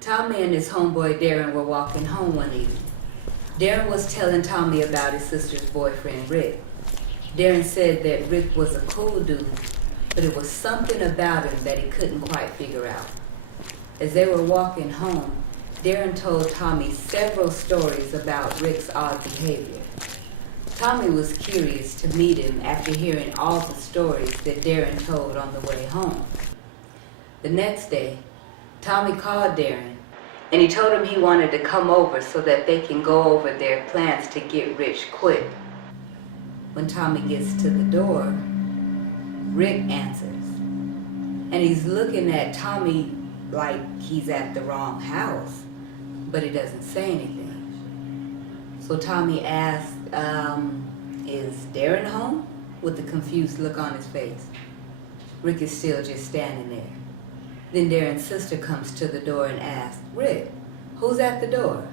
Tommy and his homeboy Darren were walking home one evening. Darren was telling Tommy about his sister's boyfriend, Rick. Darren said that Rick was a cool dude, but it was something about him that he couldn't quite figure out. As they were walking home, Darren told Tommy several stories about Rick's odd behavior. Tommy was curious to meet him after hearing all the stories that Darren told on the way home. The next day, Tommy called Darren, and he told him he wanted to come over so that they can go over their plans to get rich quick. When Tommy gets to the door, Rick answers, and he's looking at Tommy like he's at the wrong house, but he doesn't say anything. So Tommy asked, is Darren home? With a confused look on his face. Rick is still just standing there. Then Darren's sister comes to the door and asks, Rick, who's at the door?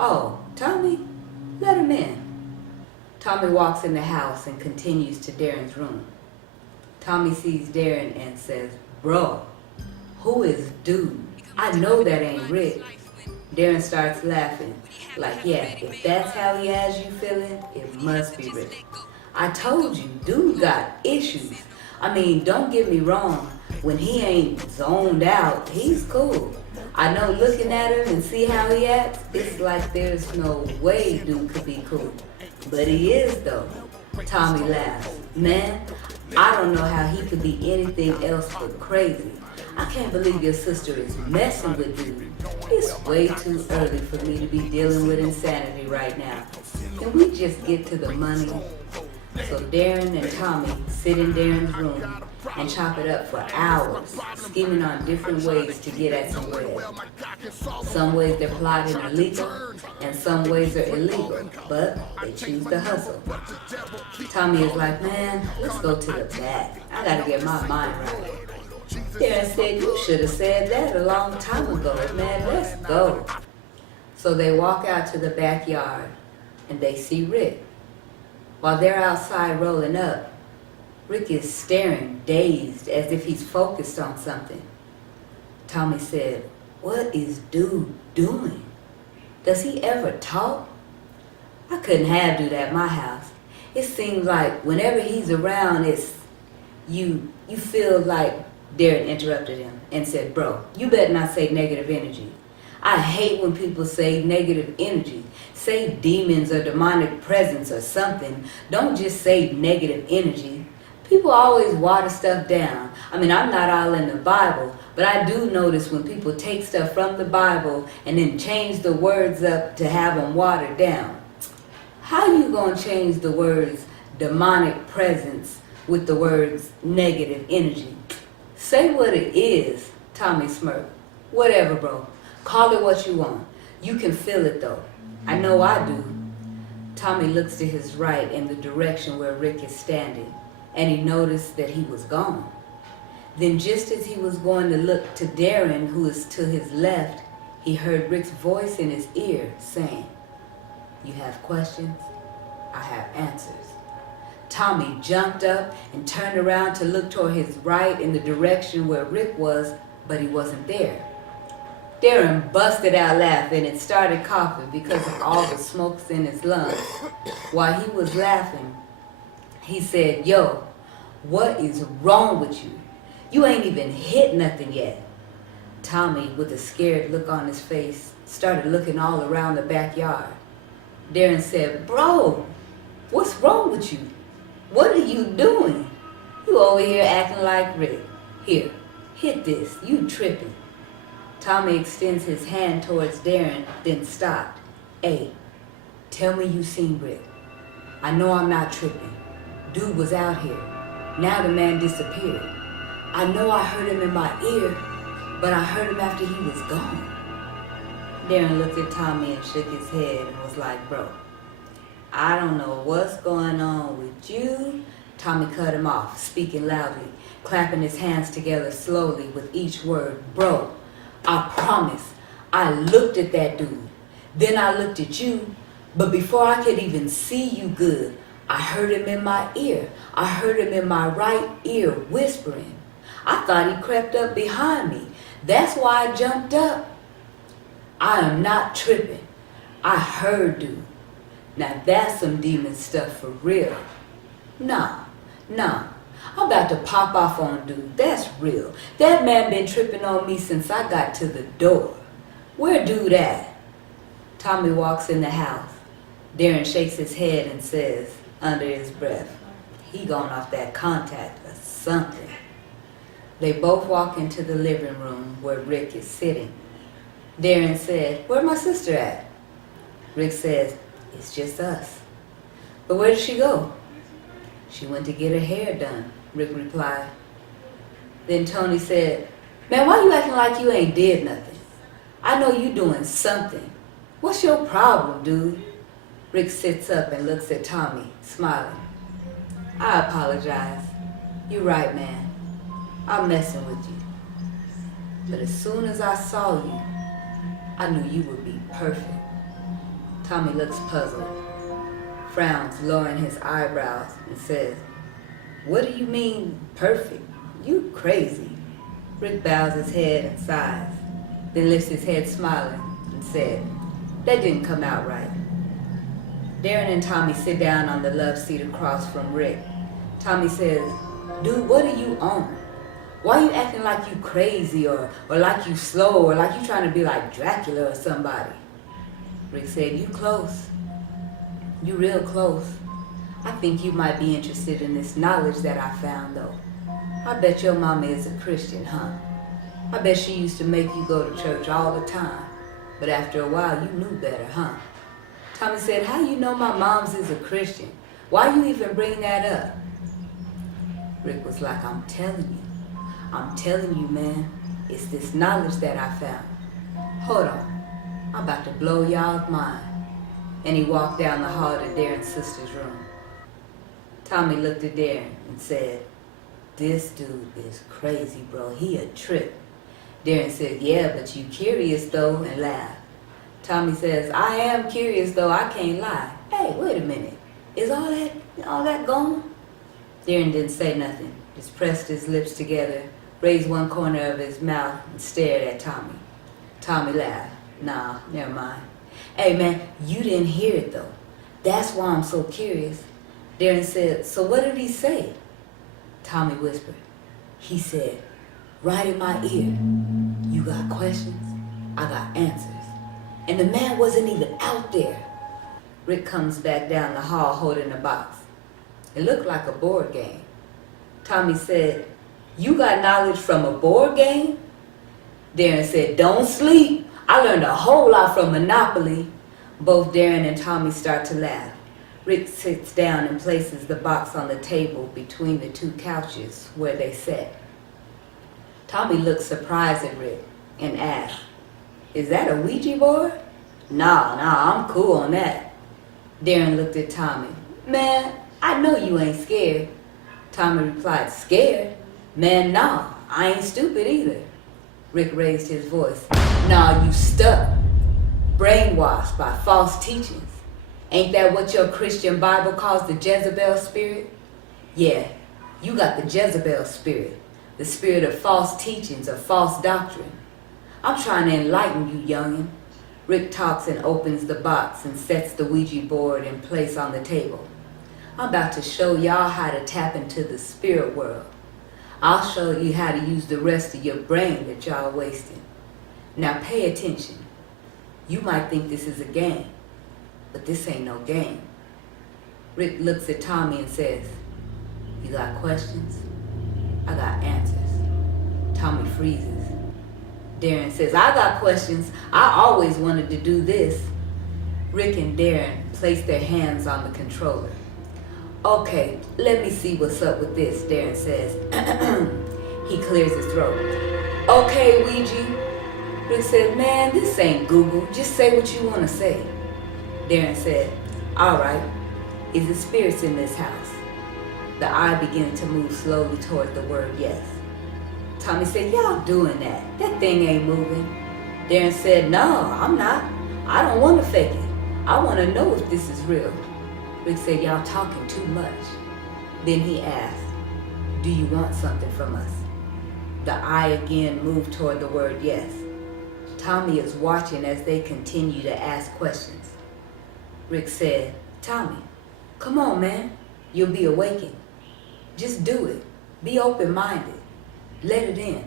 Oh, Tommy, let him in. Tommy walks in the house and continues to Darren's room. Tommy sees Darren and says, bro, who is dude? I know that ain't Rick. Darren starts laughing, like, yeah, if that's how he has you feeling, it must be Rick. I told you, dude got issues. I mean, don't get me wrong, when he ain't zoned out, he's cool. I know looking at him and see how he acts, it's like there's no way dude could be cool. But he is though. Tommy laughs. Man, I don't know how he could be anything else but crazy. I can't believe your sister is messing with dude. It's way too early for me to be dealing with insanity right now. Can we just get to the money? So Darren and Tommy sit in Darren's room and chop it up for hours, scheming on different ways to get at some bread. Some ways they're plotting illegal, and some ways are illegal, but they choose to hustle. Tommy is like, man, let's go to the back. I gotta get my mind right. Darren said, you should have said that a long time ago, man, let's go. So they walk out to the backyard, and they see Rick. While they're outside rolling up, Rick is staring, dazed, as if he's focused on something. Tommy said, what is dude doing? Does he ever talk? I couldn't have dude at my house. It seems like whenever he's around, it's you feel like. Darren interrupted him and said, bro, you better not say negative energy. I hate when people say negative energy. Say demons or demonic presence or something. Don't just say negative energy. People always water stuff down. I mean, I'm not all in the Bible, but I do notice when people take stuff from the Bible and then change the words up to have them watered down. How you gonna change the words demonic presence with the words negative energy? Say what it is, Tommy smirked. Whatever, bro. Call it what you want. You can feel it, though. I know I do. Tommy looks to his right in the direction where Rick is standing, and he noticed that he was gone. Then just as he was going to look to Darren, who is to his left, he heard Rick's voice in his ear saying, you have questions? I have answers. Tommy jumped up and turned around to look toward his right in the direction where Rick was, but he wasn't there. Darren busted out laughing and started coughing because of all the smokes in his lungs. While he was laughing, he said, yo, what is wrong with you? You ain't even hit nothing yet. Tommy, with a scared look on his face, started looking all around the backyard. Darren said, bro, what's wrong with you? What are you doing? You over here acting like Rick. Here, hit this. You tripping. Tommy extends his hand towards Darren, then stopped. Hey, tell me you seen Rick. I know I'm not tripping. Dude was out here. Now the man disappeared. I know I heard him in my ear, but I heard him after he was gone. Darren looked at Tommy and shook his head and was like, bro, I don't know what's going on with you. Tommy cut him off, speaking loudly, clapping his hands together slowly with each word. Bro, I promise, I looked at that dude. Then I looked at you, but before I could even see you good, I heard him in my ear. I heard him in my right ear whispering. I thought he crept up behind me. That's why I jumped up. I am not tripping. I heard dude. Now that's some demon stuff for real. Nah. I'm about to pop off on dude. That's real. That man been tripping on me since I got to the door. Where dude at? Tommy walks in the house. Darren shakes his head and says, under his breath, he gone off that contact or something. They both walk into the living room where Rick is sitting. Darren said, where my sister at? Rick says, it's just us. But where did she go? She went to get her hair done, Rick replied. Then Tony said, man, why you acting like you ain't did nothing? I know you doing something. What's your problem, dude? Rick sits up and looks at Tommy, smiling. I apologize. You're right, man. I'm messing with you. But as soon as I saw you, I knew you would be perfect. Tommy looks puzzled, frowns, lowering his eyebrows, and says, what do you mean, perfect? You crazy. Rick bows his head and sighs, then lifts his head smiling and said, that didn't come out right. Darren and Tommy sit down on the love seat across from Rick. Tommy says, dude, what are you on? Why you acting like you crazy or like you slow or like you trying to be like Dracula or somebody? Rick said, you close. You real close. I think you might be interested in this knowledge that I found though. I bet your mama is a Christian, huh? I bet she used to make you go to church all the time. But after a while you knew better, huh? Tommy said, how you know my mom's is a Christian? Why you even bring that up? Rick was like, I'm telling you, man. It's this knowledge that I found. Hold on. I'm about to blow y'all's mind. And he walked down the hall to Darren's sister's room. Tommy looked at Darren and said, this dude is crazy, bro. He a trip. Darren said, yeah, but you curious though, and laughed. Tommy says, I am curious though, I can't lie. Hey, wait a minute. Is all that gone? Darren didn't say nothing, just pressed his lips together, raised one corner of his mouth, and stared at Tommy. Tommy laughed. Nah, never mind. Hey man, you didn't hear it though. That's why I'm so curious. Darren said, so what did he say? Tommy whispered. He said, right in my ear, you got questions, I got answers. And the man wasn't even out there. Rick comes back down the hall holding a box. It looked like a board game. Tommy said, you got knowledge from a board game? Darren said, don't sleep. I learned a whole lot from Monopoly. Both Darren and Tommy start to laugh. Rick sits down and places the box on the table between the two couches where they sat. Tommy looked surprised at Rick and asked, is that a Ouija board? Nah, I'm cool on that. Darren looked at Tommy. Man, I know you ain't scared. Tommy replied, scared? Man, nah, I ain't stupid either. Rick raised his voice. Nah, you stuck. Brainwashed by false teachings. Ain't that what your Christian Bible calls the Jezebel spirit? Yeah, you got the Jezebel spirit. The spirit of false teachings or false doctrine. I'm trying to enlighten you, youngin'. Rick talks and opens the box and sets the Ouija board in place on the table. I'm about to show y'all how to tap into the spirit world. I'll show you how to use the rest of your brain that y'all wasting. Now pay attention. You might think this is a game, but this ain't no game. Rick looks at Tommy and says, you got questions? I got answers. Tommy freezes. Darren says, I got questions. I always wanted to do this. Rick and Darren place their hands on the controller. Okay, let me see what's up with this, Darren says. He clears his throat. Okay, Ouija. Rick said, man, this ain't Google. Just say what you want to say. Darren said, all right. Is there spirits in this house? The eye began to move slowly toward the word yes. Tommy said, y'all doing that. That thing ain't moving. Darren said, no, I'm not. I don't want to fake it. I want to know if this is real. Rick said, y'all talking too much. Then he asked, do you want something from us? The eye again moved toward the word yes. Tommy is watching as they continue to ask questions. Rick said, "Tommy, come on, man. You'll be awakened. Just do it. Be open-minded. Let it in.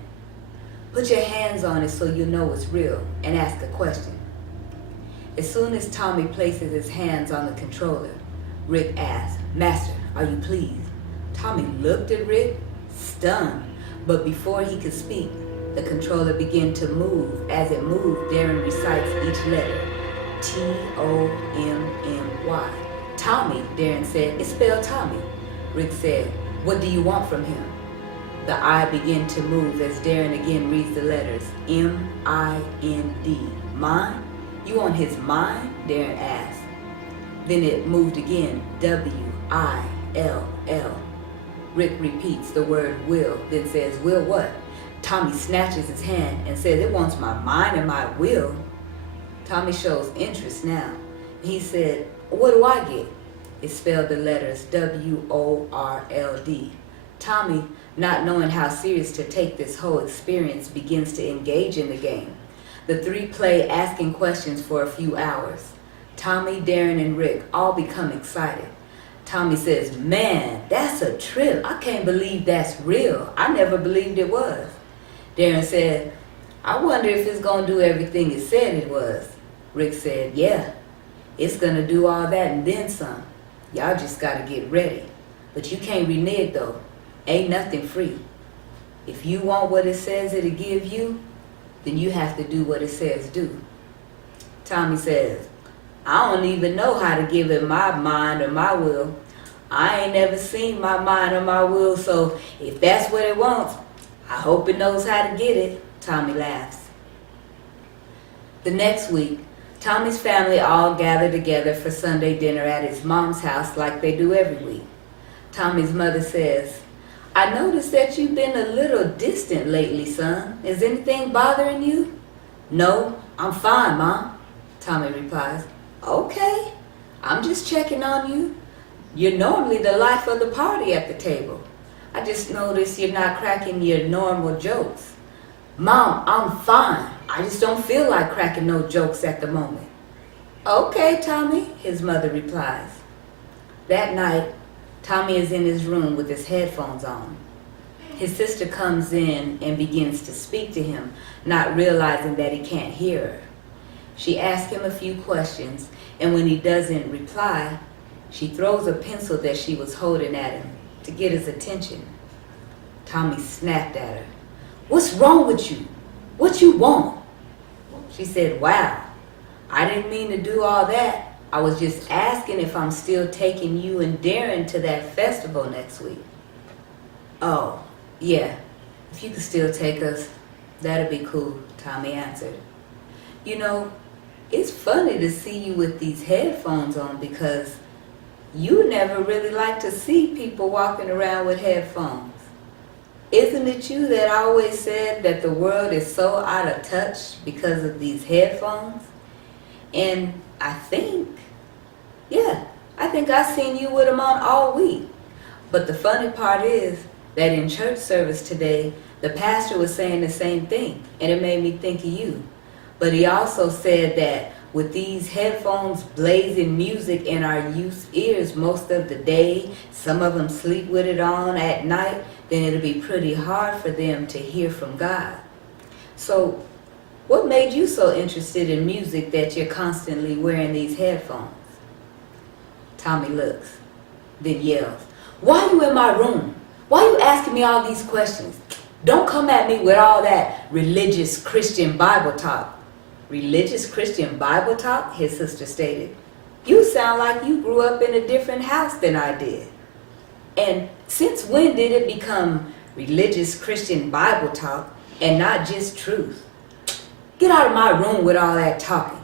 Put your hands on it so you know it's real and ask a question." As soon as Tommy places his hands on the controller, Rick asked, "Master, are you pleased?" Tommy looked at Rick, stunned, but before he could speak, the controller began to move. As it moved, Darren recites each letter, Tommy. Tommy, Darren said. "It's spelled Tommy." Rick said, "What do you want from him?" The eye began to move as Darren again reads the letters, M-I-N-D. Mind? You want his mind? Darren asked. Then it moved again, W-I-L-L. Rick repeats the word will, then says, "Will what?" Tommy snatches his hand and says, "It wants my mind and my will." Tommy shows interest now. He said, "What do I get?" It spelled the letters W-O-R-L-D. Tommy, not knowing how serious to take this whole experience, begins to engage in the game. The three play asking questions for a few hours. Tommy, Darren, and Rick all become excited. Tommy says, "Man, that's a trip. I can't believe that's real. I never believed it was." Darren said, "I wonder if it's going to do everything it said it was." Rick said, "Yeah, it's going to do all that and then some. Y'all just got to get ready. But you can't renege though. Ain't nothing free. If you want what it says it'll give you, then you have to do what it says do." Tommy says, "I don't even know how to give it my mind or my will. I ain't never seen my mind or my will, so if that's what it wants, I hope it knows how to get it." Tommy laughs. The next week, Tommy's family all gathered together for Sunday dinner at his mom's house like they do every week. Tommy's mother says, "I noticed that you've been a little distant lately, son. Is anything bothering you?" "No, I'm fine, Mom," Tommy replies. "Okay, I'm just checking on you. You're normally the life of the party at the table. I just noticed you're not cracking your normal jokes." "Mom, I'm fine. I just don't feel like cracking no jokes at the moment." "Okay, Tommy," his mother replies. That night, Tommy is in his room with his headphones on. His sister comes in and begins to speak to him, not realizing that he can't hear her. She asks him a few questions, and when he doesn't reply, she throws a pencil that she was holding at him to get his attention. Tommy snapped at her. "What's wrong with you? What you want?" She said, "Wow, I didn't mean to do all that. I was just asking if I'm still taking you and Darren to that festival next week." "Oh, yeah, if you could still take us, that'd be cool," Tommy answered. "You know, it's funny to see you with these headphones on because you never really like to see people walking around with headphones. Isn't it you that always said that the world is so out of touch because of these headphones? And I think I've seen you with them on all week. But the funny part is that in church service today, the pastor was saying the same thing, and it made me think of you. But he also said that with these headphones blazing music in our youth's ears most of the day, some of them sleep with it on at night, then it'll be pretty hard for them to hear from God. So, what made you so interested in music that you're constantly wearing these headphones?" Tommy looks, then yells, "Why you in my room? Why you asking me all these questions? Don't come at me with all that religious Christian Bible talk." "Religious Christian Bible talk?" his sister stated. "You sound like you grew up in a different house than I did. And since when did it become religious Christian Bible talk and not just truth? Get out of my room with all that talking.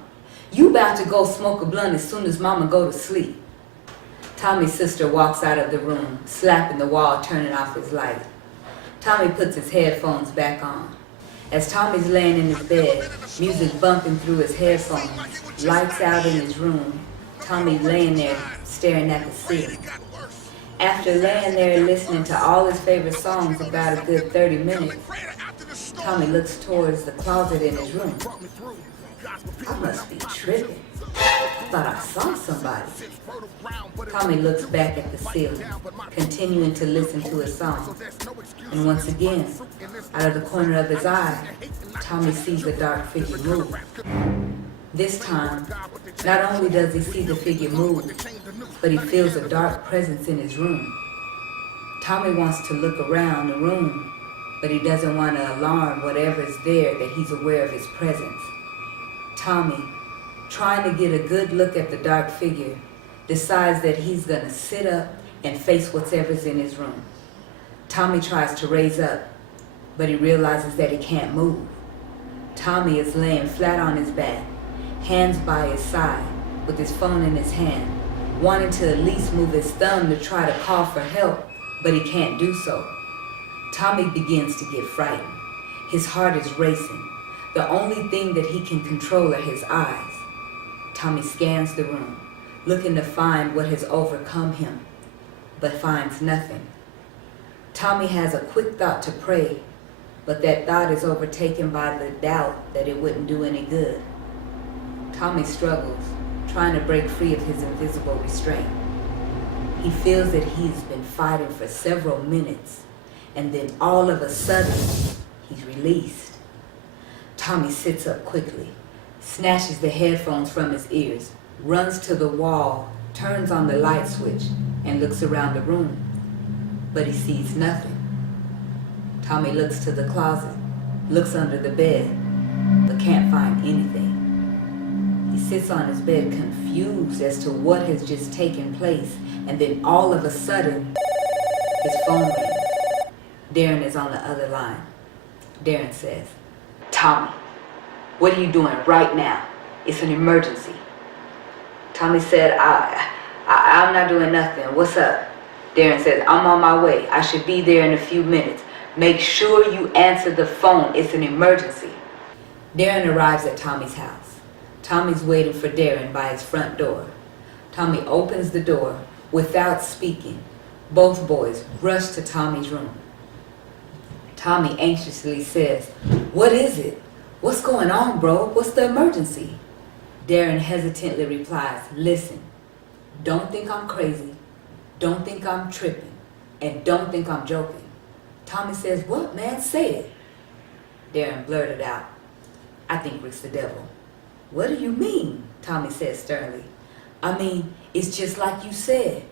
You about to go smoke a blunt as soon as Mama go to sleep." Tommy's sister walks out of the room, slapping the wall, turning off his light. Tommy puts his headphones back on. As Tommy's laying in his bed, music bumping through his headphones, lights out in his room, Tommy laying there staring at the ceiling. After laying there listening to all his favorite songs about a good 30 minutes, Tommy looks towards the closet in his room. I must be tripping. Thought I saw somebody. Tommy looks back at the ceiling, continuing to listen to his song. And once again, out of the corner of his eye, Tommy sees a dark figure move. This time, not only does he see the figure move, but he feels a dark presence in his room. Tommy wants to look around the room, but he doesn't want to alarm whatever is there that he's aware of his presence. Tommy, trying to get a good look at the dark figure, decides that he's going to sit up and face whatever's in his room. Tommy tries to raise up, but he realizes that he can't move. Tommy is laying flat on his back, hands by his side, with his phone in his hand, wanting to at least move his thumb to try to call for help, but he can't do so. Tommy begins to get frightened. His heart is racing. The only thing that he can control are his eyes. Tommy scans the room, looking to find what has overcome him, but finds nothing. Tommy has a quick thought to pray, but that thought is overtaken by the doubt that it wouldn't do any good. Tommy struggles, trying to break free of his invisible restraint. He feels that he's been fighting for several minutes, and then all of a sudden, he's released. Tommy sits up quickly, snatches the headphones from his ears, runs to the wall, turns on the light switch, and looks around the room. But he sees nothing. Tommy looks to the closet, looks under the bed, but can't find anything. He sits on his bed confused as to what has just taken place, and then all of a sudden, his phone rings. Darren is on the other line. Darren says, "Tommy, what are you doing right now? It's an emergency." Tommy said, I'm not doing nothing. What's up? Darren says, "I'm on my way. I should be there in a few minutes. Make sure you answer the phone. It's an emergency." Darren arrives at Tommy's house. Tommy's waiting for Darren by his front door. Tommy opens the door without speaking. Both boys rush to Tommy's room. Tommy anxiously says, "What is it? What's going on, bro? What's the emergency?" Darren hesitantly replies, "Listen, don't think I'm crazy, don't think I'm tripping, and don't think I'm joking." Tommy says, "What, man? Say it." Darren blurted out, "I think Rick's the devil." "What do you mean?" Tommy says sternly. "I mean, it's just like you said.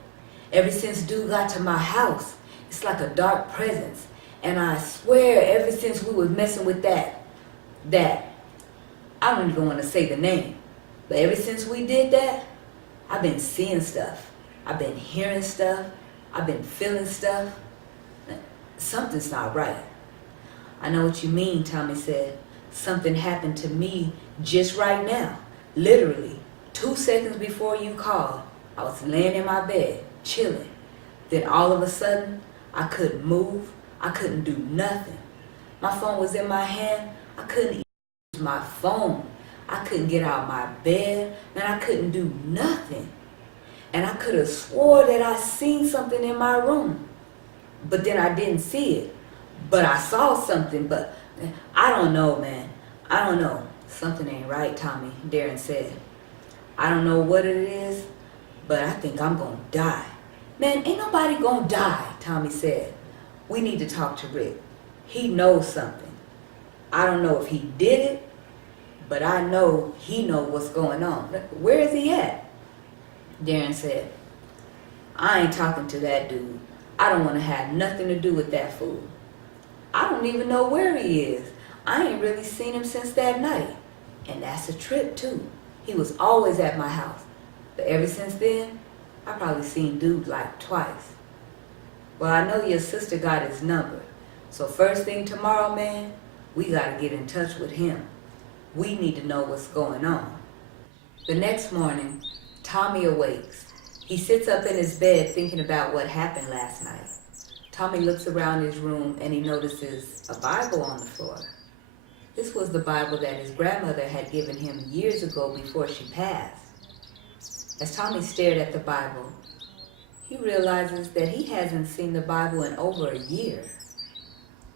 Ever since dude got to my house, it's like a dark presence. And I swear ever since we was messing with that, I don't even want to say the name, but ever since we did that, I've been seeing stuff. I've been hearing stuff. I've been feeling stuff. Something's not right." "I know what you mean," Tommy said. "Something happened to me just right now. Literally, 2 seconds before you called, I was laying in my bed, chilling. Then all of a sudden, I couldn't move. I couldn't do nothing. My phone was in my hand. I couldn't even use my phone. I couldn't get out of my bed. Man, I couldn't do nothing. And I could have swore that I seen something in my room. But then I didn't see it. But I saw something, but I don't know, man. I don't know." "Something ain't right, Tommy," Darren said. "I don't know what it is, but I think I'm gonna die." "Man, ain't nobody gonna die," Tommy said. "We need to talk to Rick. He knows something. I don't know if he did it, but I know he knows what's going on. Where is he at?" Darren said, "I ain't talking to that dude. I don't want to have nothing to do with that fool. I don't even know where he is. I ain't really seen him since that night. And that's a trip too. He was always at my house. But ever since then, I probably seen dude like twice. Well, I know your sister got his number. So first thing tomorrow, man, we gotta get in touch with him. We need to know what's going on." The next morning, Tommy awakes. He sits up in his bed thinking about what happened last night. Tommy looks around his room and he notices a Bible on the floor. This was the Bible that his grandmother had given him years ago before she passed. As Tommy stared at the Bible, he realizes that he hasn't seen the Bible in over a year.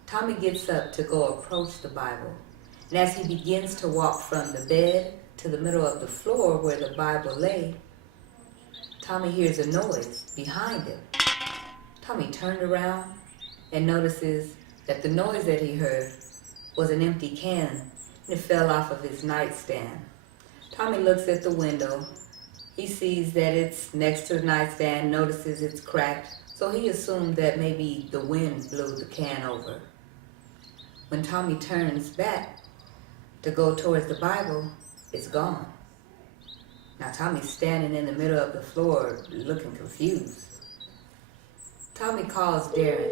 Tommy gets up to go approach the Bible. And as he begins to walk from the bed to the middle of the floor where the Bible lay, Tommy hears a noise behind him. Tommy turned around and notices that the noise that he heard was an empty can, and it fell off of his nightstand. Tommy looks at the window. He sees that it's next to the nightstand, notices it's cracked, so he assumed that maybe the wind blew the can over. When Tommy turns back to go towards the Bible, it's gone. Now Tommy's standing in the middle of the floor looking confused. Tommy calls Darren.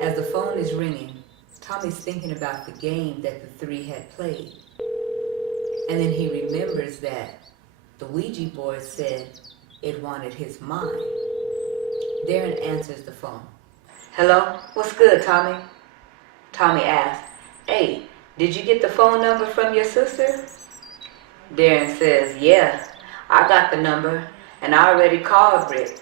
As the phone is ringing, Tommy's thinking about the game that the three had played. And then he remembers that the Ouija board said it wanted his mind. Darren answers the phone. Hello? What's good, Tommy? Tommy asks, hey, did you get the phone number from your sister? Darren says, yeah, I got the number, and I already called Rick.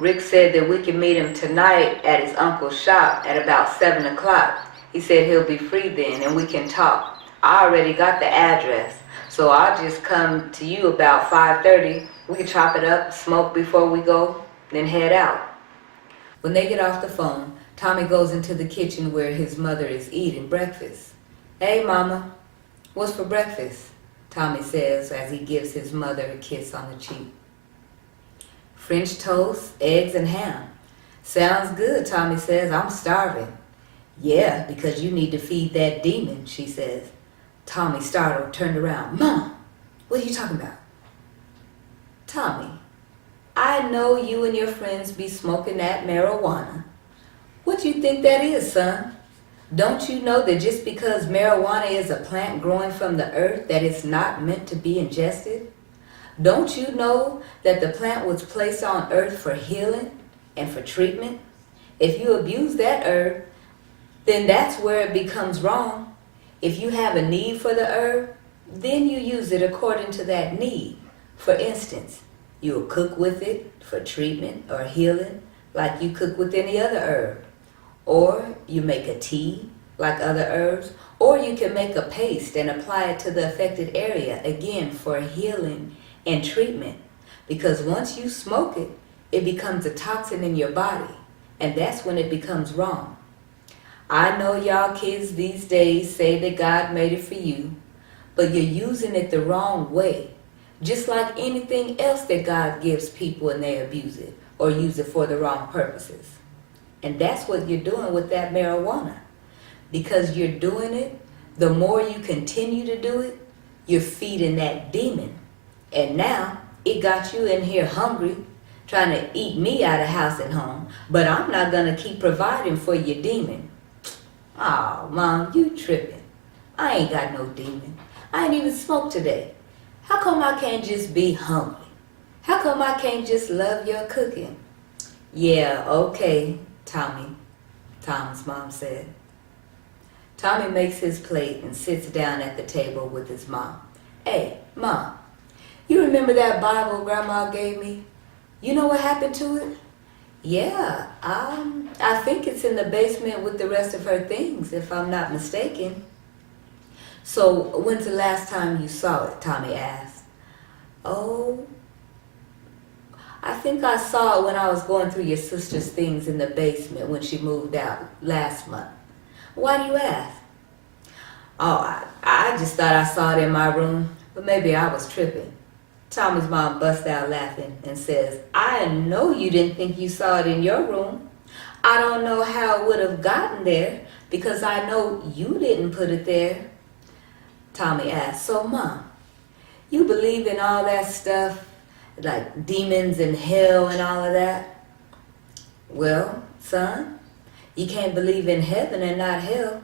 Rick said that we can meet him tonight at his uncle's shop at about 7 o'clock. He said he'll be free then, and we can talk. I already got the address, so I'll just come to you about 5:30. We can chop it up, smoke before we go, then head out. When they get off the phone, Tommy goes into the kitchen where his mother is eating breakfast. Hey, Mama, what's for breakfast? Tommy says as he gives his mother a kiss on the cheek. French toast, eggs, and ham. Sounds good, Tommy says. I'm starving. Yeah, because you need to feed that demon, she says. Tommy, startled, turned around. Mom, what are you talking about? Tommy, I know you and your friends be smoking that marijuana. What you think that is, son? Don't you know that just because marijuana is a plant growing from the earth that it's not meant to be ingested? Don't you know that the plant was placed on earth for healing and for treatment? If you abuse that herb, then that's where it becomes wrong. If you have a need for the herb, then you use it according to that need. For instance, you'll cook with it for treatment or healing like you cook with any other herb. Or you make a tea like other herbs. Or you can make a paste and apply it to the affected area, again for healing and treatment. Because once you smoke it, it becomes a toxin in your body. And that's when it becomes wrong. I know y'all kids these days say that God made it for you, but you're using it the wrong way. Just like anything else that God gives people and they abuse it or use it for the wrong purposes. And that's what you're doing with that marijuana. Because you're doing it, the more you continue to do it, you're feeding that demon. And now it got you in here hungry, trying to eat me out of house and home, but I'm not going to keep providing for your demon. Oh, Mom, you tripping. I ain't got no demon. I ain't even smoked today. How come I can't just be hungry? How come I can't just love your cooking? Yeah, okay, Tommy, Tom's mom said. Tommy makes his plate and sits down at the table with his mom. Hey, Mom, you remember that Bible Grandma gave me? You know what happened to it? Yeah, I think it's in the basement with the rest of her things, if I'm not mistaken. So, when's the last time you saw it? Tommy asked. Oh, I think I saw it when I was going through your sister's things in the basement when she moved out last month. Why do you ask? Oh, I just thought I saw it in my room, but maybe I was tripping. Tommy's mom busts out laughing and says, I know you didn't think you saw it in your room. I don't know how it would have gotten there because I know you didn't put it there. Tommy asked, so Mom, you believe in all that stuff, like demons and hell and all of that? Well, son, you can't believe in heaven and not hell.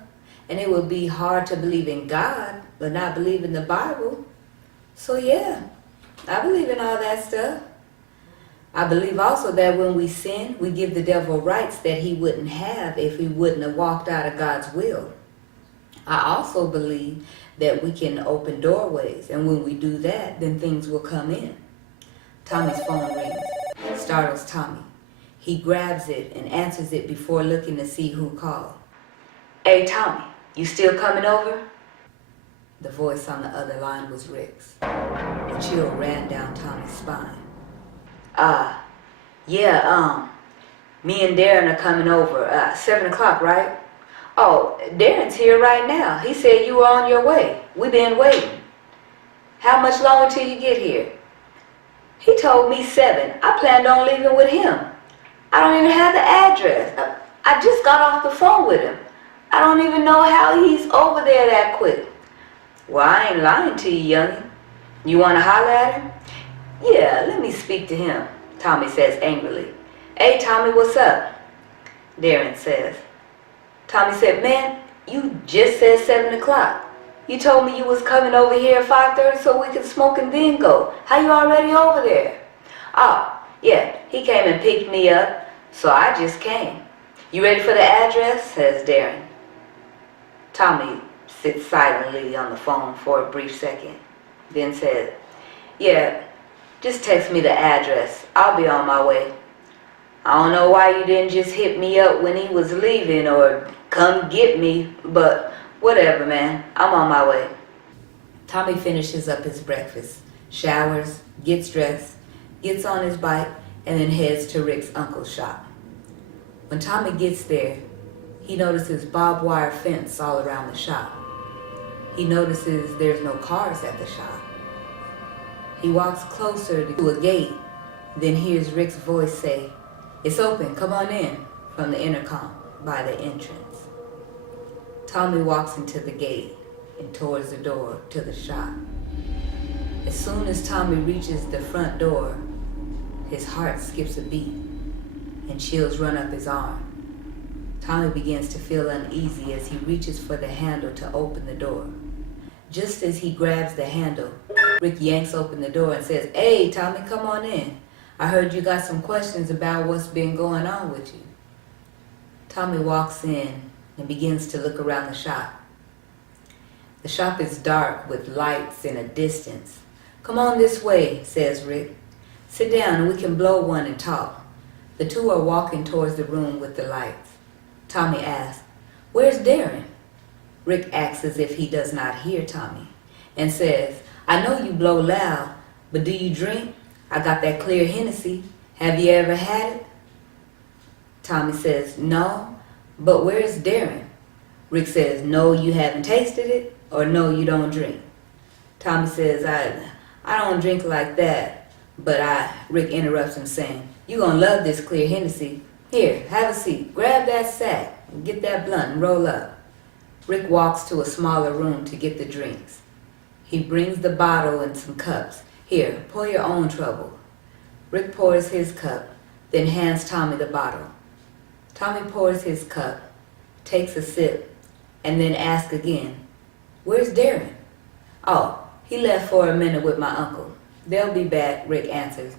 And it would be hard to believe in God, but not believe in the Bible. So yeah, I believe in all that stuff. I believe also that when we sin, we give the devil rights that he wouldn't have if he wouldn't have walked out of God's will. I also believe that we can open doorways, and when we do that, then things will come in. Tommy's phone rings. It startles Tommy. He grabs it and answers it before looking to see who called. Hey, Tommy, you still coming over? The voice on the other line was Rick's. A chill ran down Tommy's spine. Yeah, me and Darren are coming over, 7 o'clock, right? Oh, Darren's here right now. He said you were on your way. We been waiting. How much longer till you get here? He told me 7. I planned on leaving with him. I don't even have the address. I just got off the phone with him. I don't even know how he's over there that quick. Well, I ain't lying to you, youngin'. You want to holler at him? Yeah, let me speak to him, Tommy says angrily. Hey, Tommy, what's up? Darren says. Tommy said, man, you just said 7 o'clock. You told me you was coming over here at 5:30 so we could smoke and then go. How you already over there? Oh, yeah, he came and picked me up, so I just came. You ready for the address? Says Darren. Tommy sits silently on the phone for a brief second, then says, yeah, just text me the address. I'll be on my way. I don't know why you didn't just hit me up when he was leaving or come get me, but whatever, man. I'm on my way. Tommy finishes up his breakfast, showers, gets dressed, gets on his bike, and then heads to Rick's uncle's shop. When Tommy gets there, he notices barbed wire fence all around the shop. He notices there's no cars at the shop. He walks closer to a gate, then hears Rick's voice say, "It's open, come on in," from the intercom by the entrance. Tommy walks into the gate and towards the door to the shop. As soon as Tommy reaches the front door, his heart skips a beat and chills run up his arm. Tommy begins to feel uneasy as he reaches for the handle to open the door. Just as he grabs the handle, Rick yanks open the door and says, "Hey, Tommy, come on in. I heard you got some questions about what's been going on with you." Tommy walks in and begins to look around the shop. The shop is dark with lights in a distance. "Come on this way," says Rick. "Sit down and we can blow one and talk." The two are walking towards the room with the lights. Tommy asks, "Where's Darren?" Rick acts as if he does not hear Tommy and says, "I know you blow loud, but do you drink? I got that clear Hennessy. Have you ever had it?" Tommy says, "No, but where's Darren?" Rick says, "No, you haven't tasted it," or "No, you don't drink." Tommy says, I don't drink like that, but Rick interrupts him saying, "You gonna love this clear Hennessy. Here, have a seat, grab that sack, and get that blunt and roll up." Rick walks to a smaller room to get the drinks. He brings the bottle and some cups. "Here, pour your own trouble." Rick pours his cup, then hands Tommy the bottle. Tommy pours his cup, takes a sip, and then asks again, "Where's Darren?" "Oh, he left for a minute with my uncle. They'll be back," Rick answers.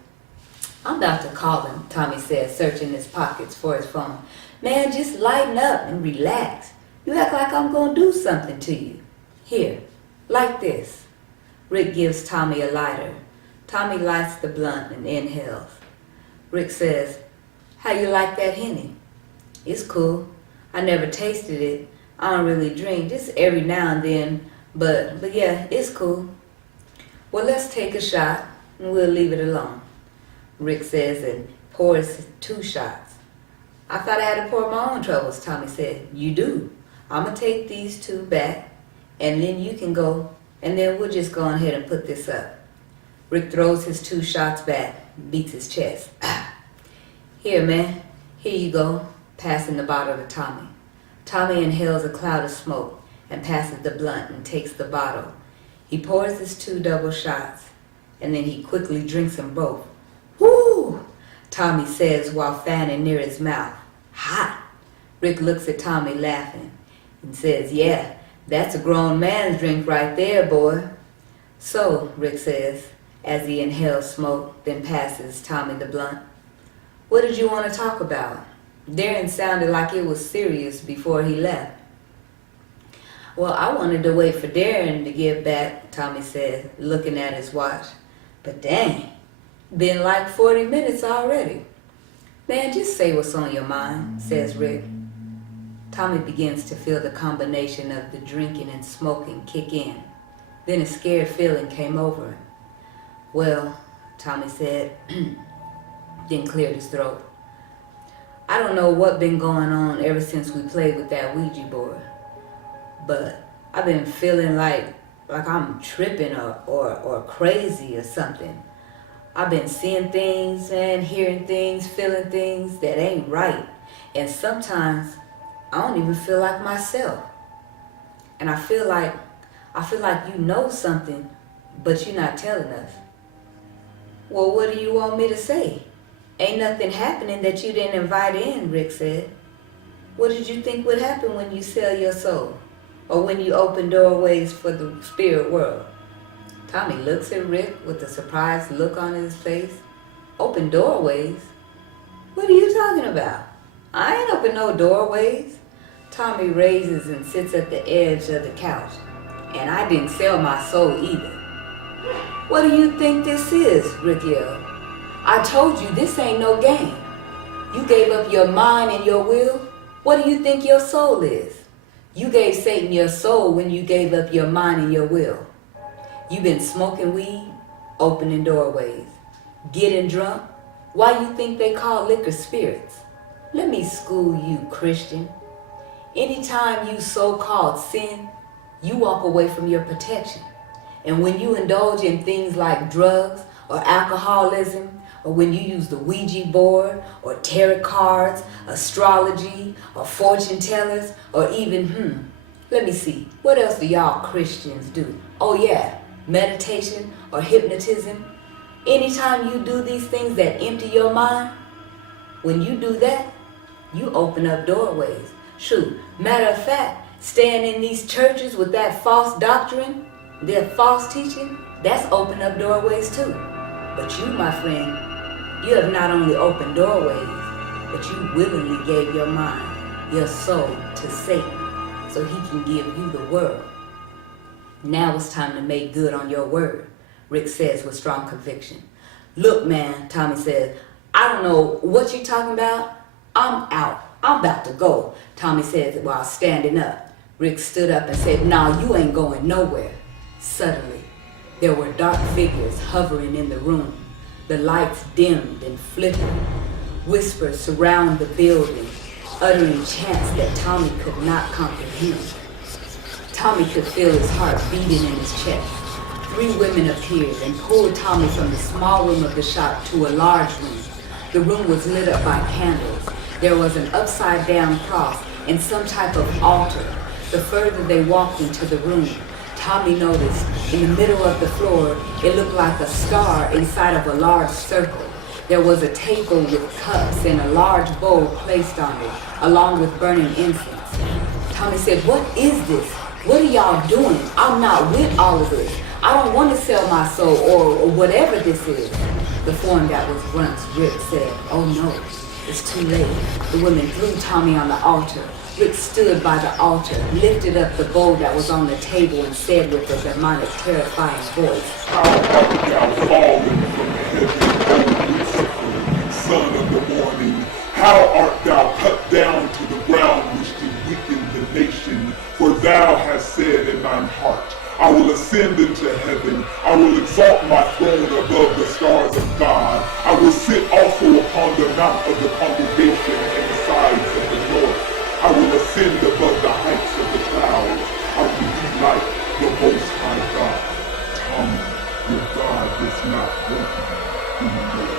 "I'm about to call him," Tommy says, searching his pockets for his phone. "Man, just lighten up and relax. You act like I'm gonna do something to you. Here, like this." Rick gives Tommy a lighter. Tommy lights the blunt and inhales. Rick says, "How you like that Henny?" "It's cool. I never tasted it. I don't really drink, just every now and then, but yeah, it's cool." "Well, let's take a shot and we'll leave it alone," Rick says and pours 2 shots. "I thought I had to pour my own troubles," Tommy said. "You do. I'm going to take these 2 back, and then you can go, and then we'll just go on ahead and put this up." Rick throws his 2 shots back, beats his chest. "Here, man. Here you go," passing the bottle to Tommy. Tommy inhales a cloud of smoke and passes the blunt and takes the bottle. He pours his 2 double shots, and then he quickly drinks them both. "Whoo!" Tommy says while fanning near his mouth. "Hot." Rick looks at Tommy laughing and says, "Yeah, that's a grown man's drink right there, boy." "So," Rick says, as he inhales smoke, then passes Tommy the blunt, "what did you want to talk about? Darren sounded like it was serious before he left." "Well, I wanted to wait for Darren to get back," Tommy said, looking at his watch. "But dang, been like 40 minutes already." "Man, just say what's on your mind," says Rick. Tommy begins to feel the combination of the drinking and smoking kick in. Then a scared feeling came over him. "Well," Tommy said, then cleared his throat. "I don't know what's been going on ever since we played with that Ouija board, but I've been feeling like I'm tripping or crazy or something. I've been seeing things and hearing things, feeling things that ain't right. And sometimes I don't even feel like myself. And I feel like you know something, but you're not telling us." "Well, what do you want me to say? Ain't nothing happening that you didn't invite in," Rick said. "What did you think would happen when you sell your soul? Or when you open doorways for the spirit world?" Tommy looks at Rick with a surprised look on his face. "Open doorways? What are you talking about? I ain't open no doorways." Tommy raises and sits at the edge of the couch. "And I didn't sell my soul either." "What do you think this is?" Rick yelled. "I told you this ain't no game. You gave up your mind and your will. What do you think your soul is? You gave Satan your soul when you gave up your mind and your will. You've been smoking weed, opening doorways, getting drunk. Why you think they call liquor spirits? Let me school you, Christian. Anytime you so-called sin, you walk away from your protection. And when you indulge in things like drugs or alcoholism, or when you use the Ouija board or tarot cards, astrology or fortune tellers, or even, let me see, what else do y'all Christians do? Oh yeah, meditation or hypnotism. Anytime you do these things that empty your mind, when you do that, you open up doorways. Shoot, matter of fact, staying in these churches with that false doctrine, their false teaching, that's open up doorways too. But you, my friend, you have not only opened doorways, but you willingly gave your mind, your soul to Satan so he can give you the world. Now it's time to make good on your word," Rick says with strong conviction. "Look, man," Tommy says, "I don't know what you're talking about. I'm out. I'm about to go," Tommy says while standing up. Rick stood up and said, "Nah, you ain't going nowhere." Suddenly, there were dark figures hovering in the room. The lights dimmed and flickered. Whispers surround the building, uttering chants that Tommy could not comprehend. Tommy could feel his heart beating in his chest. 3 women appeared and pulled Tommy from the small room of the shop to a large room. The room was lit up by candles. There was an upside-down cross and some type of altar. The further they walked into the room, Tommy noticed in the middle of the floor, it looked like a star inside of a large circle. There was a table with cups and a large bowl placed on it, along with burning incense. Tommy said, "What is this? What are y'all doing? I'm not with all of this. I don't want to sell my soul or whatever this is." The form that was once Rick said, "Oh no, it's too late." The women threw Tommy on the altar. Rick stood by the altar, lifted up the bowl that was on the table and said with a demonic, terrifying voice, "How art thou fallen from heaven, O son of the morning? How art thou cut down to the ground which did weaken the nation? For thou hast said in thine heart, I will ascend into heaven. I will exalt my throne above the stars of God. I will sit also upon the mount of the congregation and the sides of the north. I will ascend above the heights of the clouds. I will be like the Most High God." Tommy, your God does not want you anymore.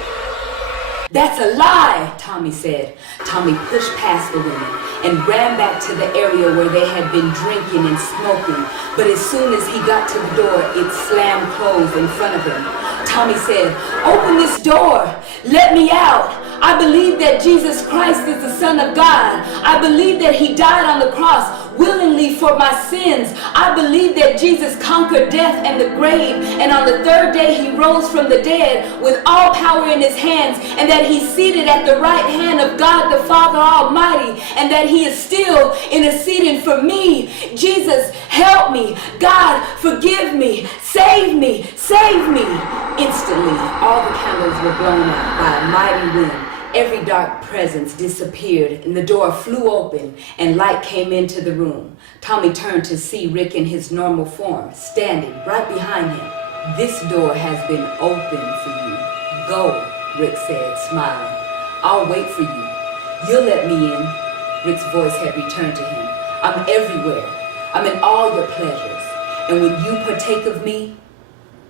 "That's a lie," Tommy said. Tommy pushed past the women and ran back to the area where they had been drinking and smoking. But as soon as he got to the door, it slammed closed in front of him. Tommy said, "Open this door. Let me out. I believe that Jesus Christ is the Son of God. I believe that he died on the cross willingly for my sins. I believe that Jesus conquered death and the grave, and on the 3rd day he rose from the dead with all power in his hands, and that he's seated at the right hand of God the Father Almighty, and that he is still interceding for me. Jesus, help me. God, forgive me. Save me. Save me." Instantly, all the candles were blown out by a mighty wind, Every dark presence disappeared and the door flew open and light came into the room. Tommy turned to see Rick in his normal form, standing right behind him. "This door has been open for you. Go," Rick said, smiling. "I'll wait for you. You'll let me in." Rick's voice had returned to him. "I'm everywhere. I'm in all your pleasures. And when you partake of me,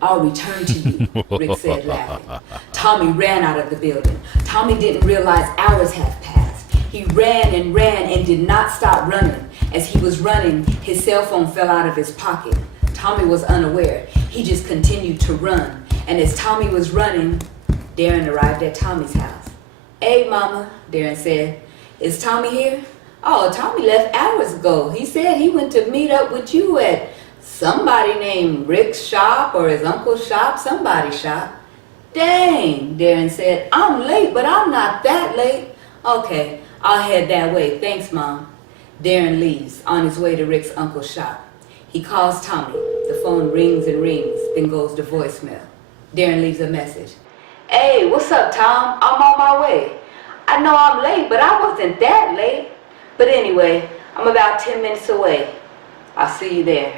I'll return to you," Rick said, laughing. Tommy ran out of the building. Tommy didn't realize hours had passed. He ran and did not stop running. As he was running, his cell phone fell out of his pocket. Tommy was unaware. He just continued to run. And as Tommy was running, Darren arrived at Tommy's house. "Hey, Mama," Darren said. "Is Tommy here?" "Oh, Tommy left hours ago. He said he went to meet up with you at somebody named Rick's shop or his uncle's shop, somebody's shop." "Dang," Darren said. "I'm late, but I'm not that late." "Okay, I'll head that way. Thanks, Mom." Darren leaves on his way to Rick's uncle's shop. He calls Tommy. The phone rings and rings, then goes to voicemail. Darren leaves a message. "Hey, what's up, Tom? I'm on my way. I know I'm late, but I wasn't that late. But anyway, I'm about 10 minutes away. I'll see you there."